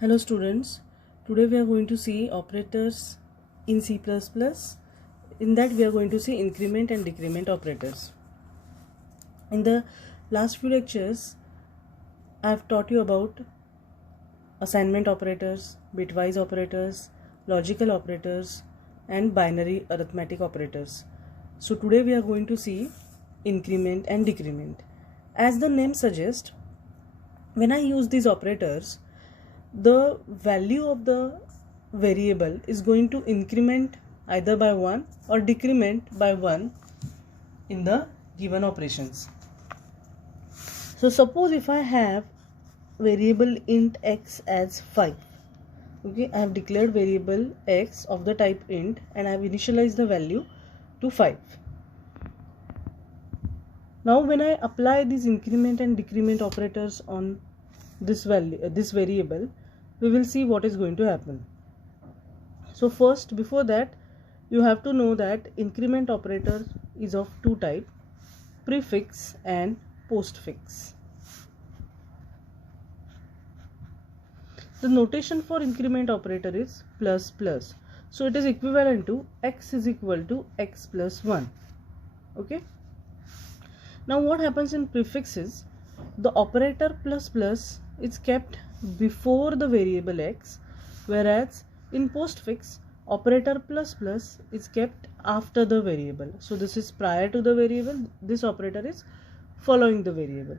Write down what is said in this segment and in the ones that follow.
Hello students, today we are going to see operators in C++. In that we are going to see increment and decrement operators. In the last few lectures, I have taught you about assignment operators, bitwise operators, logical operators and binary arithmetic operators. So today we are going to see increment and decrement. As the name suggests, when I use these operators, the value of the variable is going to increment either by 1 or decrement by 1 in the given operations. So suppose if I have variable int x as 5. Okay, I have declared variable x of the type int and I have initialized the value to 5. Now when I apply these increment and decrement operators on this variable, we will see what is going to happen. So first, before that, you have to know that increment operator is of two types, prefix and postfix. The notation for increment operator is plus plus. So it is equivalent to x is equal to x plus 1. Okay. Now what happens in prefixes? The operator plus plus is kept before the variable x, whereas in postfix operator plus plus is kept after the variable. So this is prior to the variable, this operator is following the variable.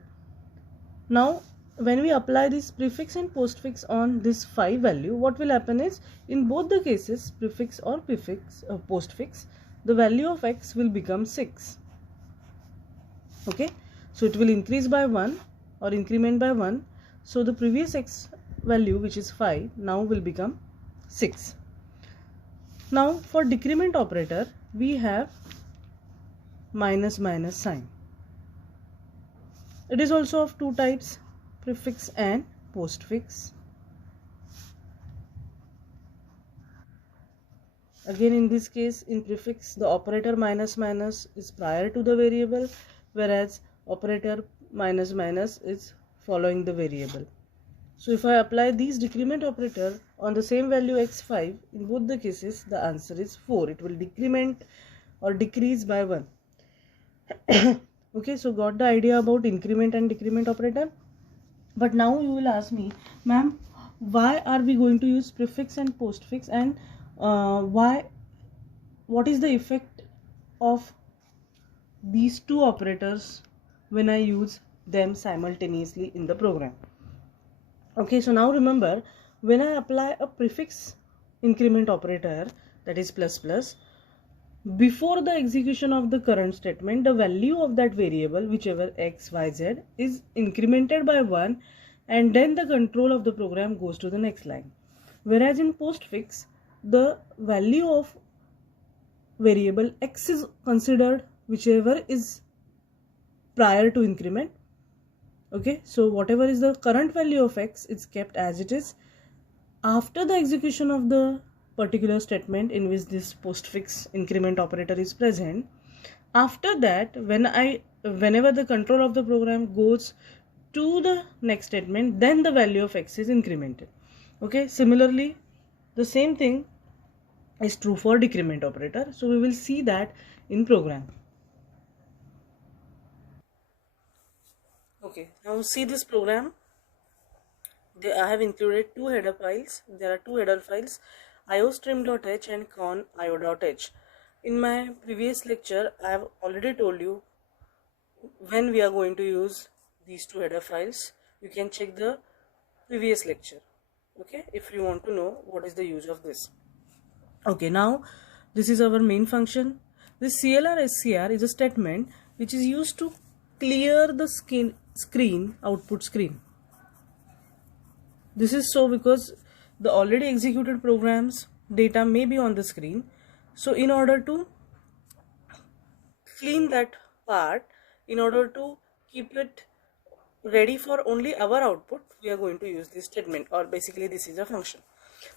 Now when we apply this prefix and postfix on this 5 value, what will happen is in both the cases, prefix or postfix, the value of x will become 6. Okay, so it will increase by 1 or increment by 1. So the previous x value, which is 5, now will become 6. Now for decrement operator, we have minus minus sign. It is also of two types, prefix and postfix. Again, in this case, in prefix, the operator minus minus is prior to the variable, whereas operator minus minus is following the variable. So if I apply these decrement operator on the same value x5, in both the cases the answer is 4. It will decrement or decrease by 1. Okay, so got the idea about increment and decrement operator. But now you will ask me, ma'am, why are we going to use prefix and postfix, and what is the effect of these two operators when I use them simultaneously in the program? Okay, so now remember, when I apply a prefix increment operator, that is plus plus, before the execution of the current statement, the value of that variable, whichever x, y, z, is incremented by 1, and then the control of the program goes to the next line. Whereas in postfix, the value of variable x is considered whichever is prior to increment. Okay, so whatever is the current value of x is kept as it is after the execution of the particular statement in which this postfix increment operator is present. After that, whenever the control of the program goes to the next statement, then the value of x is incremented. Okay, similarly, the same thing is true for decrement operator. So we will see that in program. Okay, now see this program. I have included two header files. There are two header files, iostream.h and con.io.h. In my previous lecture, I have already told you when we are going to use these two header files. You can check the previous lecture, okay, if you want to know what is the use of this. Okay, now this is our main function. This CLR SCR is a statement which is used to clear the output screen. This is so because the already executed programs data may be on the screen. So in order to clean that part, in order to keep it ready for only our output, we are going to use this statement, or basically this is a function.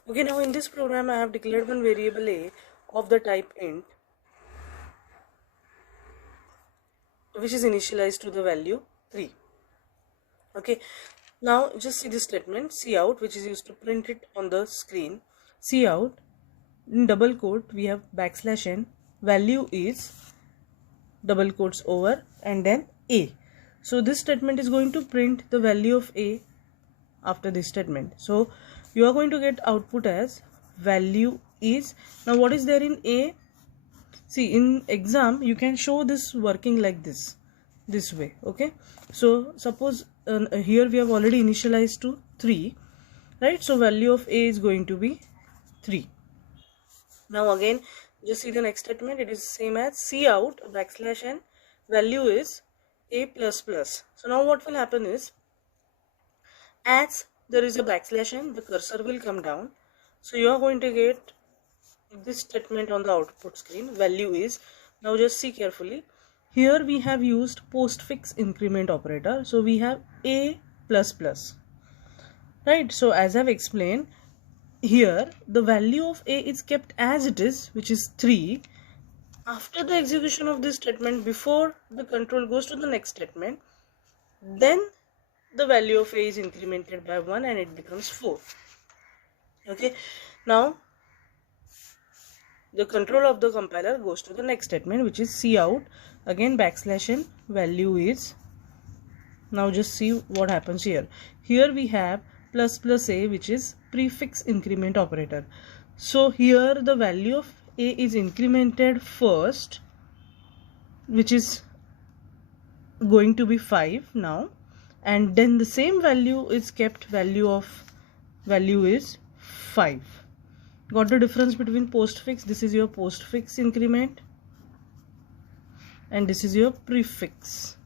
Okay, now in this program I have declared one variable a of the type int, which is initialized to the value 3. Okay, Now just see this statement cout, which is used to print it on the screen. Cout, in double quote we have \n, value is double quotes over and then a. So this statement is going to print the value of a after this statement. So you are going to get output as value is. Now what is there in a? See, in exam you can show this working like this way. Okay, so suppose here we have already initialized to 3, right? So value of a is going to be 3. Now again just see the next statement. It is same as cout \n, value is a plus plus. So now what will happen is, as there is a \n, the cursor will come down. So you are going to get this statement on the output screen, value is. Now just see carefully. Here we have used postfix increment operator. So we have a plus plus, right? So as I've explained, here the value of a is kept as it is, which is 3. After the execution of this statement, before the control goes to the next statement, then the value of a is incremented by 1 and it becomes 4. Okay, now the control of the compiler goes to the next statement, which is cout, again \n, value is. Now just see what happens here. Here we have plus plus a, which is prefix increment operator. So here the value of a is incremented first, which is going to be 5 now, and then the same value is kept, value is 5. Got the difference between postfix? This is your postfix increment and this is your prefix.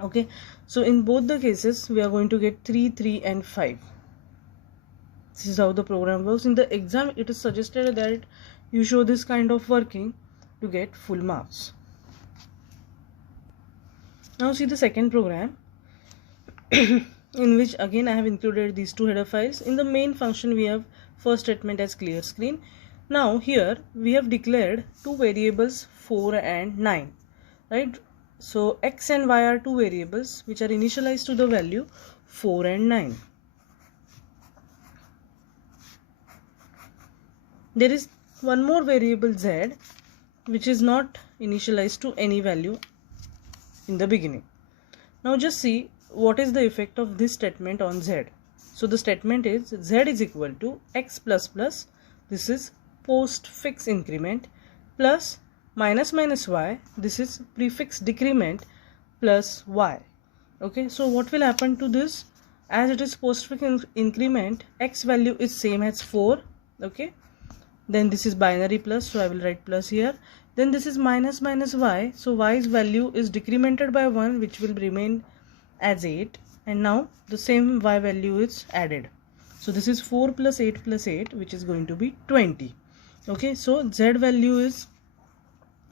Okay, so in both the cases we are going to get 3, 3 and 5. This is how the program works. In the exam it is suggested that you show this kind of working to get full marks. Now see the second program in which again I have included these two header files. In the main function we have first statement as clear screen. Now here we have declared two variables 4 and 9, right? So x and y are two variables which are initialized to the value 4 and 9. There is one more variable z which is not initialized to any value in the beginning. Now just see what is the effect of this statement on z. So the statement is z is equal to x plus plus, this is postfix increment, plus minus minus y, this is prefix decrement, plus y. Okay, so what will happen to this? As it is postfix increment, x value is same as 4. Okay, then this is binary plus, so I will write plus here. Then this is minus minus y, so y's value is decremented by 1, which will remain as 8, and now the same y value is added. So this is 4 plus 8 plus 8, which is going to be 20. Okay, so z value is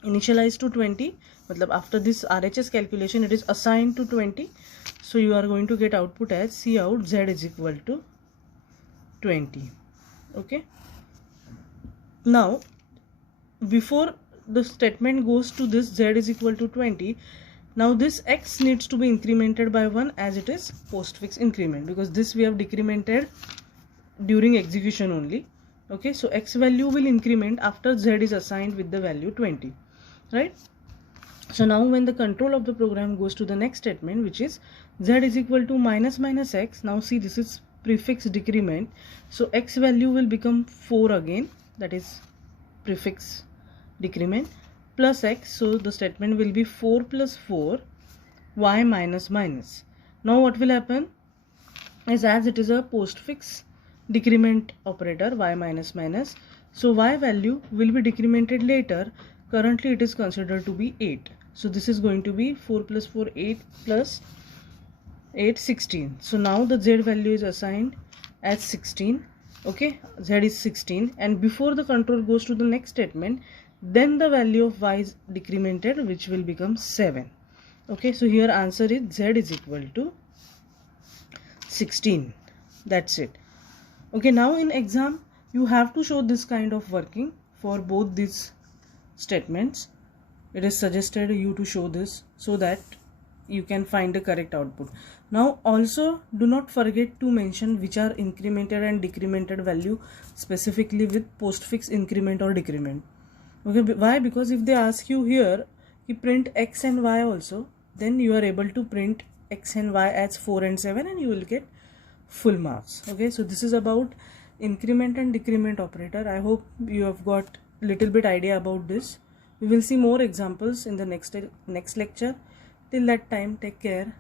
initialized to 20, matlab after this RHS calculation it is assigned to 20. So you are going to get output as cout z is equal to 20. Okay, now before the statement goes to this z is equal to 20, now this x needs to be incremented by 1 as it is postfix increment, because this we have decremented during execution only. Okay, so x value will increment after z is assigned with the value 20, right? So now when the control of the program goes to the next statement, which is z is equal to minus minus x, now see this is prefix decrement, so x value will become 4 again, that is prefix decrement, plus x, so the statement will be 4 plus 4 y minus minus. Now what will happen is, as it is a postfix decrement operator y minus minus, so y value will be decremented later. Currently it is considered to be 8, so this is going to be 4 plus 4 8 plus 8 16. So now the z value is assigned as 16. Okay, z is 16, and before the control goes to the next statement, then the value of y is decremented, which will become 7. Okay, so here answer is z is equal to 16. That's it. Okay, now in exam you have to show this kind of working for both these statements. It is suggested you to show this so that you can find the correct output. Now also do not forget to mention which are incremented and decremented value specifically with postfix increment or decrement. Okay, why? Because if they ask you here you print x and y also, then you are able to print x and y as 4 and 7 and you will get full marks. Okay, so this is about increment and decrement operator. I hope you have got little bit idea about this. We will see more examples in the next lecture. Till that time, take care.